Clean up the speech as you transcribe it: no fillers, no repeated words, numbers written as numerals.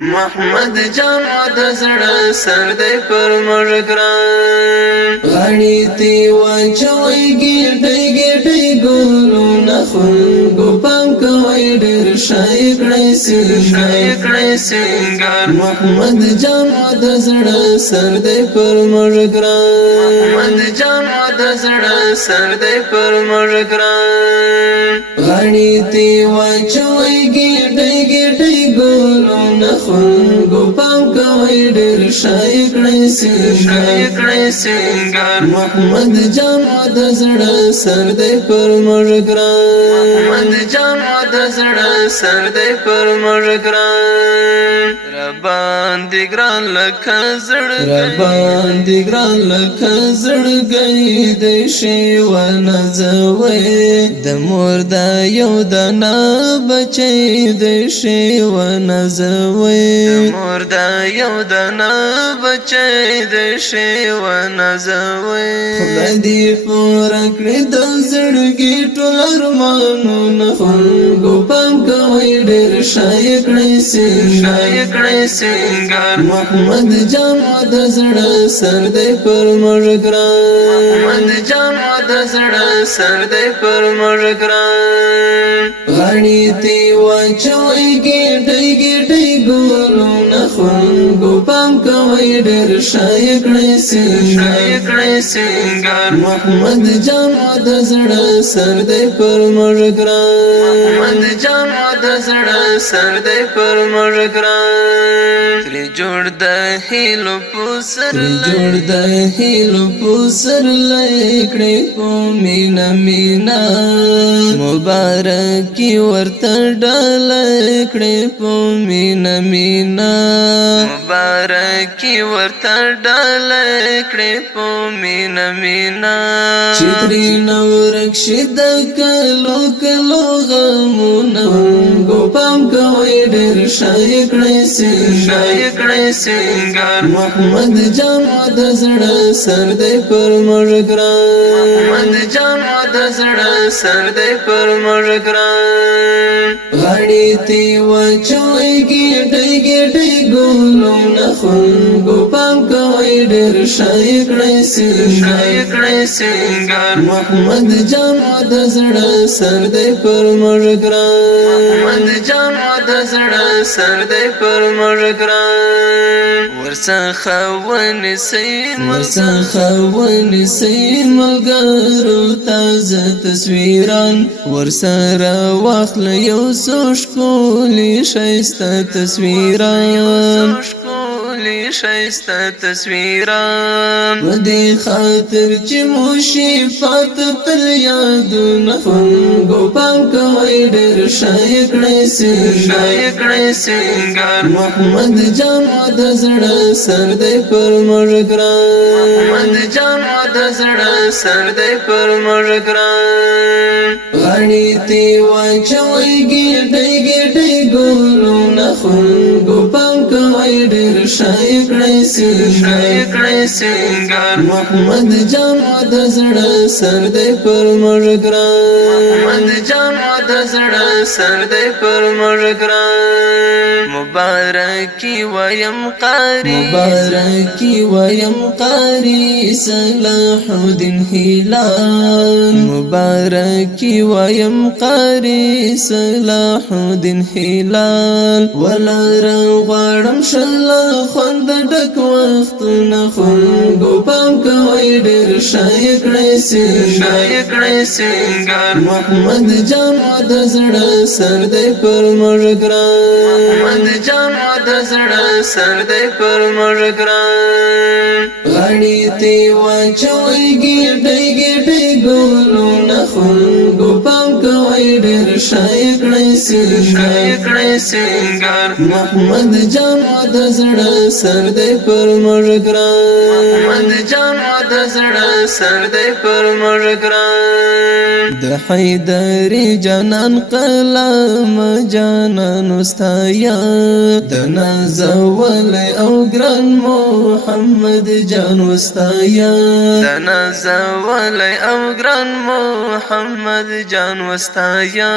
محمد جان د زړه سر دی پر موږ ګران غاړې تی واچوي ګټي ګټي ګلونه خلکو پام کوي ډېر ښایکړی سینګار محمد جان د زړه سر دی پر موږ ګران محمد جان د زړه سر دی پر موږ ګران غاړې تی واچوي ګټي ګټي ګلونه خلکو پام کوي ډېر ښایکړی سینګار محمد جان د زړه سر دی پر موږ ګران محمد جان د زړه سر دی پر موږ ګران رباندې ګران لکه زړګی د شي ونځوي د مور د یو دانه بچی د شي ونځوي مور د یو دانه بچی د شي ونځوي خدای دې پوره کړي د زړګي ټول ارمانونه خلکو پام کوي ډېر ښایکړی سینګار محمد جان د زړه سر دی پر موږ ګران محمد جان د زړه سر دی پر موږ ګران غاړې تی واچوي ګټي ګټي ګلونه خلکو پام کوي ډېر ښایکړی سینګار محمد جان د زړه سر دی پر موږ ګران محمد جان د زړه سر دی پر موږ ګران ترې جوړ د هیلو پوسر لیکړې په مینا مبارکي ورته ډالۍ کړې په مینا مبارکي ورته ډالۍ کړې په مینا چې ترې نو رکشي د کلو غمونه پام کوي ډېر ښایکړی سینګار محمد جان د زړه سر دی پر موږ ګران محمد جان د زړه سر دی پر موږ ګران غاړې تی واچوي ګټي ګټي ګلونه خلکو پام کوي ډېر ښایکړی سینګار محمد جان د زړه سر دی پر موږ ګران محمد جان د زړه سر دی پر موږ ګران ورڅخه ونیسئ ملګرو تازه تصویران ورسره واخله یو څو ښکلي ښایسته تصویران په دې خاطر چې مو شي پاته تل یادونه خلکو پام کوي ډېر ښایکړی سینګار محمد جان د زړه سر دی پر موږ ګران محمد جان د زړه سر دی پر موږ ګران غاړې تی واچوي ګټي ګټي ګلونه خلکو پام کوي ډېر ښایکړی سینګار محمد جان د زړه سر دی پر موږ ګران محمد جان د زړه سر دی پر موږ ګران مبارکي ویم قاری صلاح الدین هلال مبارکي ویم قاری صلاح الدین هلال ولر غواړم شله خوند ډک وختونه خلکو پام کوي ډېر ښایکړی سینګار محمد جان د زړه سر دی پر موږ ګران محمد جان د زړه سر دی پر موږ ګران غاړې تی واچوي ګټي ګټي ګلونه خلکو پام کوي ډېر ښایکړی سینګار محمد جان د زړه سر دی پر موږ ګران محمد جان د زړه سر دی پر موږ ګران د حیدرې جانان قلم جانان استایا د نازولی او ګران محمد جان استایا د نازولی او ګران محمد جان استایا